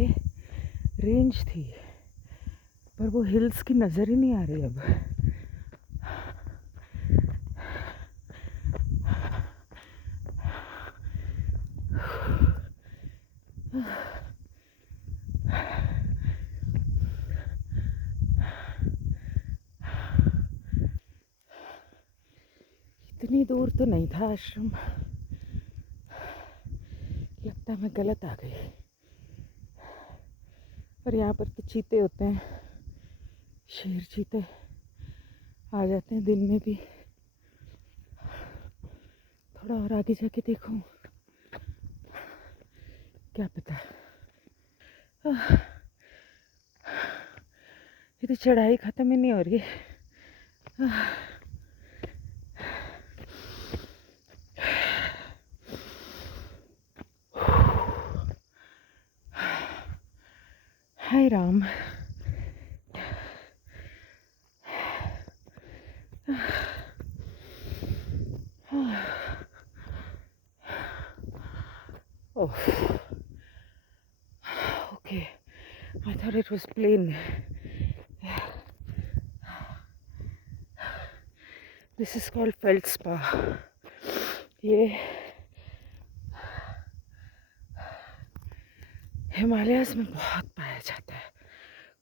पे रेंज थी, पर वो हिल्स की नज़र ही नहीं आ रही अब। इतनी दूर तो नहीं था आश्रम, लगता है मैं गलत आ गई। पर यहाँ पर तो चीते होते हैं, शेर चीते आ जाते हैं दिन में भी। थोड़ा और आगे जाके देखूं, क्या पता। ये तो चढ़ाई ख़त्म ही नहीं हो रही। हाय Ram. Oh, okay. I thought it was plain. This is called feldspar. ये हिमालयाज़ में बहुत पाया जाता है,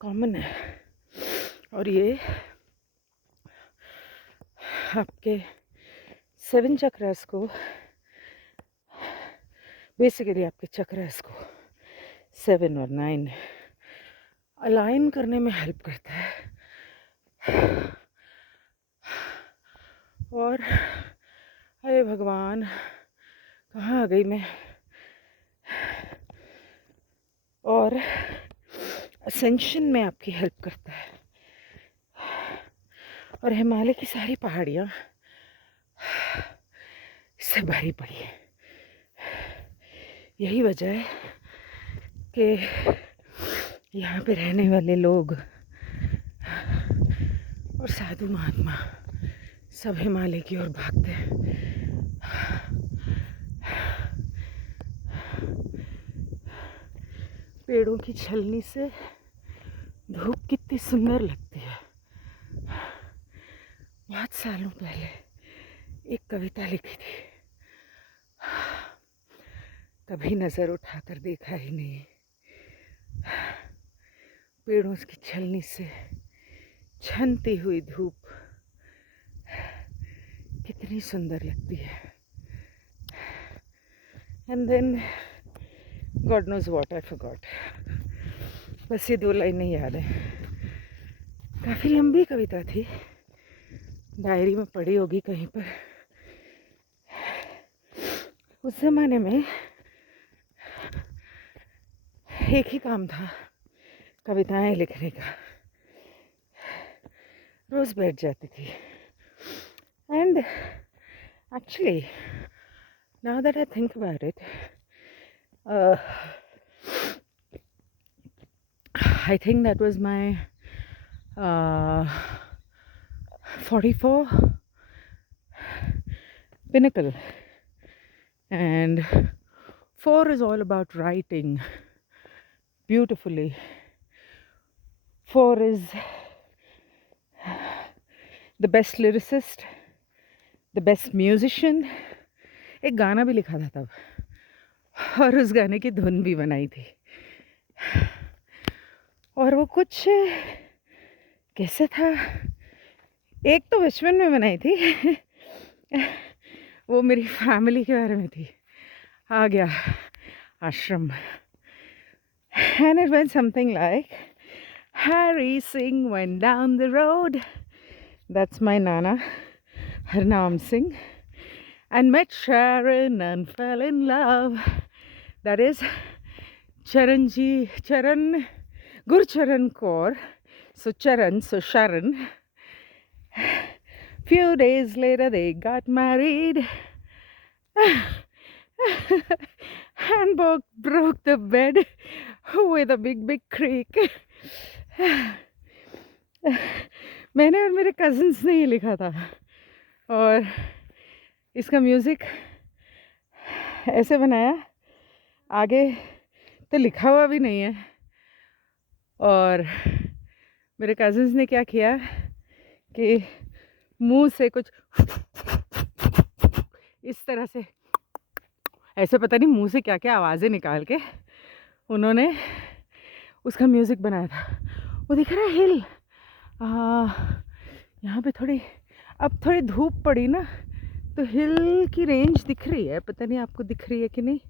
कॉमन है। और ये आपके 7 चक्रास को, बेसिकली आपके चक्रास को 7 और 9 अलाइन करने में हेल्प करता है। और अरे भगवान, कहाँ आ गई मैं। और असेंशन में आपकी हेल्प करता है। और हिमालय की सारी पहाड़ियाँ इससे भरी पड़ी है। यही वजह है कि यहाँ पे रहने वाले लोग और साधु महात्मा सब हिमालय की ओर भागते हैं। पेड़ों की छलनी से धूप कितनी सुंदर लगती है। बहुत सालों पहले एक कविता लिखी थी, कभी नज़र उठाकर देखा ही नहीं। पेड़ों की छलनी से छनती हुई धूप कितनी सुंदर लगती है। And then God knows what, I forgot. बस ये 2 लाइनें याद है। काफ़ी लंबी कविता थी, डायरी में पढ़ी होगी कहीं पर। उस ज़माने में एक ही काम था, कविताएं लिखने का। रोज़ बैठ जाती थी। And actually now that I think about it, I think that was my 44 pinnacle. And 4 is all about writing beautifully. 4 is the best lyricist, the best musician. एक गाना भी लिखा था तब, और उस गाने की धुन भी बनाई थी। और वो कुछ कैसे था, एक तो बचपन में बनाई थी वो मेरी फैमिली के बारे में थी। आ गया आश्रम। And it went something like, Harry Singh went down the road. That's my Nana, Harnaam Singh. And met Sharon and fell in love. That is Charan, Gurcharan Kaur. So Charan, so Sharon. Few days later they got married. And broke the bed with a big creak. मैंने और मेरे cousins ने ही लिखा था। और इसका music ऐसे बनाया, आगे तो लिखा हुआ भी नहीं है। और मेरे कज़िन्स ने क्या किया कि मुंह से कुछ इस तरह से, ऐसे पता नहीं मुंह से क्या क्या आवाज़ें निकाल के उन्होंने उसका म्यूज़िक बनाया था। वो दिख रहा है हिल। यहाँ पे थोड़ी, अब थोड़ी धूप पड़ी ना तो हिल की रेंज दिख रही है, पता नहीं आपको दिख रही है कि नहीं।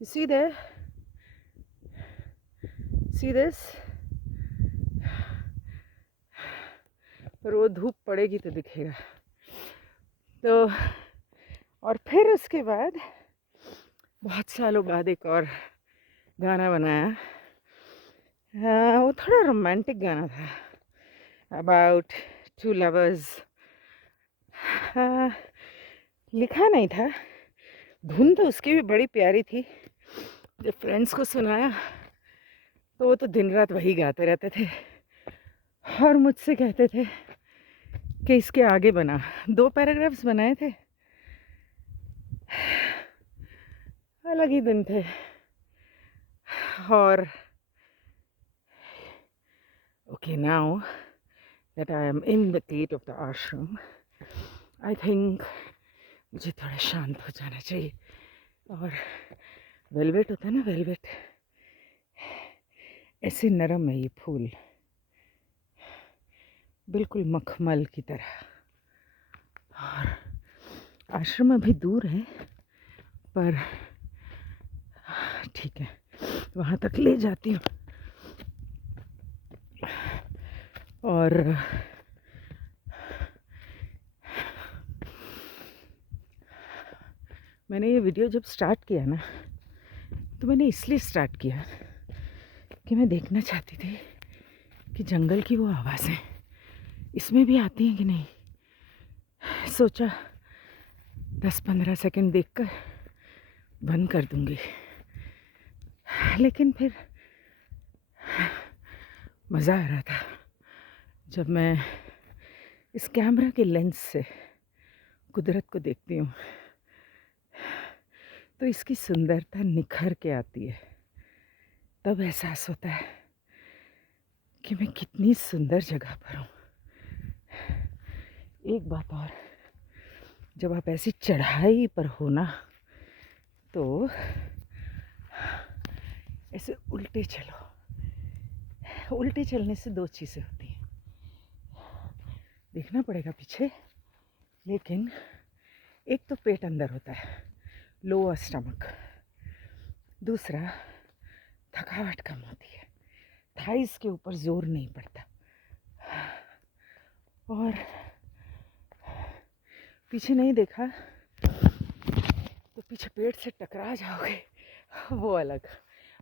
You see there? See this? पर वो धूप पड़ेगी तो दिखेगा। तो और फिर उसके बाद बहुत सालों बाद एक और गाना बनाया। वो थोड़ा रोमांटिक गाना था, अबाउट टू लवर्स। लिखा नहीं था, धुन तो उसकी भी बड़ी प्यारी थी। जब फ्रेंड्स को सुनाया तो वो तो दिन रात वही गाते रहते थे और मुझसे कहते थे कि इसके आगे बना। 2 पैराग्राफ्स बनाए थे, अलग ही दिन थे। और okay, now that I am in the gate of the ashram, I think मुझे थोड़ा शांत हो जाना चाहिए। और वेलवेट होता है ना, वेलवेट, ऐसे नरम है ये फूल, बिल्कुल मखमल की तरह। और आश्रम अभी दूर है पर ठीक है, वहाँ तक ले जाती हूँ। और मैंने ये वीडियो जब स्टार्ट किया ना तो मैंने इसलिए स्टार्ट किया कि मैं देखना चाहती थी कि जंगल की वो आवाज़ें इसमें भी आती हैं कि नहीं। सोचा 10-15 सेकंड देखकर बंद कर दूंगी, लेकिन फिर मज़ा आ रहा था जब मैं इस कैमरा के लेंस से कुदरत को देखती हूँ तो इसकी सुंदरता निखर के आती है। तब एहसास होता है कि मैं कितनी सुंदर जगह पर हूँ। एक बात और, जब आप ऐसी चढ़ाई पर हो ना तो ऐसे उल्टे चलो। उल्टे चलने से 2 चीज़ें होती हैं, देखना पड़ेगा पीछे, लेकिन एक तो पेट अंदर होता है, लोअर स्टमक। दूसरा, थकावट कम होती है, थाइस के ऊपर जोर नहीं पड़ता। और पीछे नहीं देखा तो पीछे पेड़ से टकरा जाओगे, वो अलग।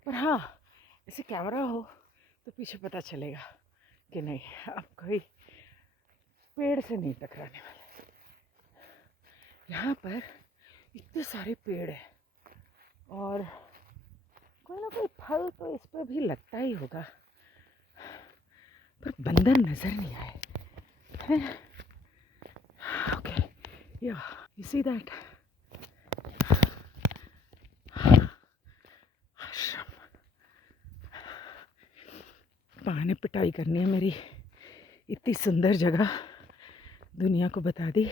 पर हाँ, ऐसे कैमरा हो तो पीछे पता चलेगा कि नहीं, अब कोई पेड़ से नहीं टकराने वाला। यहाँ पर इतने सारे पेड़ हैं और कोई ना कोई फल तो इस पर भी लगता ही होगा, पर बंदर नजर नहीं आए हैं। ओके, या यू सी दैट आश्रम। बहाने पिटाई करनी है मेरी, इतनी सुंदर जगह दुनिया को बता दी।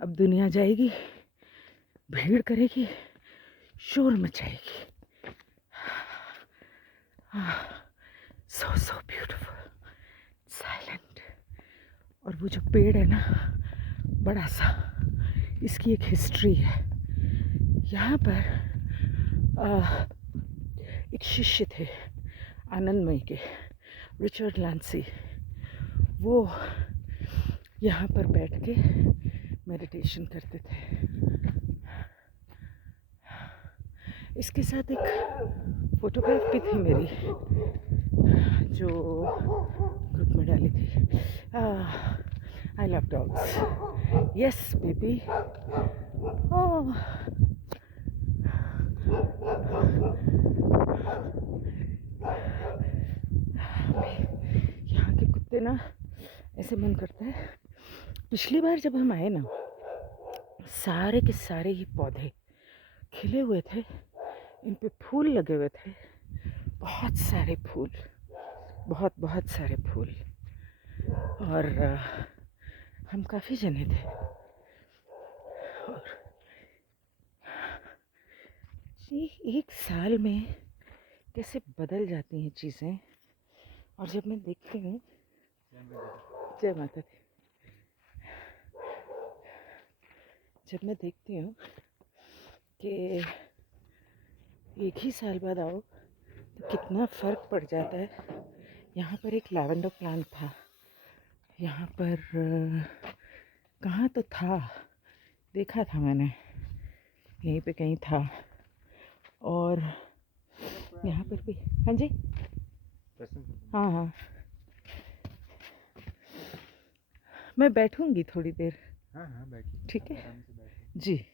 अब दुनिया जाएगी, भीड़ करेगी, शोर मचाएगी। so beautiful, silent. और वो जो पेड़ है ना बड़ा सा, इसकी एक हिस्ट्री है। यहाँ पर एक शिष्य थे आनंदमयी के, रिचर्ड लैंसी। वो यहाँ पर बैठ के मेडिटेशन करते थे। इसके साथ एक फोटोग्राफ भी थी मेरी जो ग्रुप में डाली थी। I love dogs, yes baby. यहाँ के कुत्ते ना ऐसे मन करता है। पिछली बार जब हम आए ना, सारे के सारे ही पौधे खिले हुए थे, इन पे फूल लगे हुए थे, बहुत सारे फूल, बहुत बहुत सारे फूल। और हम काफ़ी जने थे। और ये एक साल में कैसे बदल जाती हैं चीज़ें। और जब मैं देखती हूँ, जय माता दी, जब मैं देखती हूँ कि एक ही साल बाद आओ तो कितना फ़र्क पड़ जाता है। यहाँ पर एक लैवेंडर प्लांट था, यहाँ पर कहाँ तो था, देखा था मैंने, यहीं पे कहीं था। और यहाँ पर भी, हाँ जी, हाँ हाँ, मैं बैठूंगी थोड़ी देर। हाँ हाँ बैठिए, ठीक है आराम से बैठिए। जी।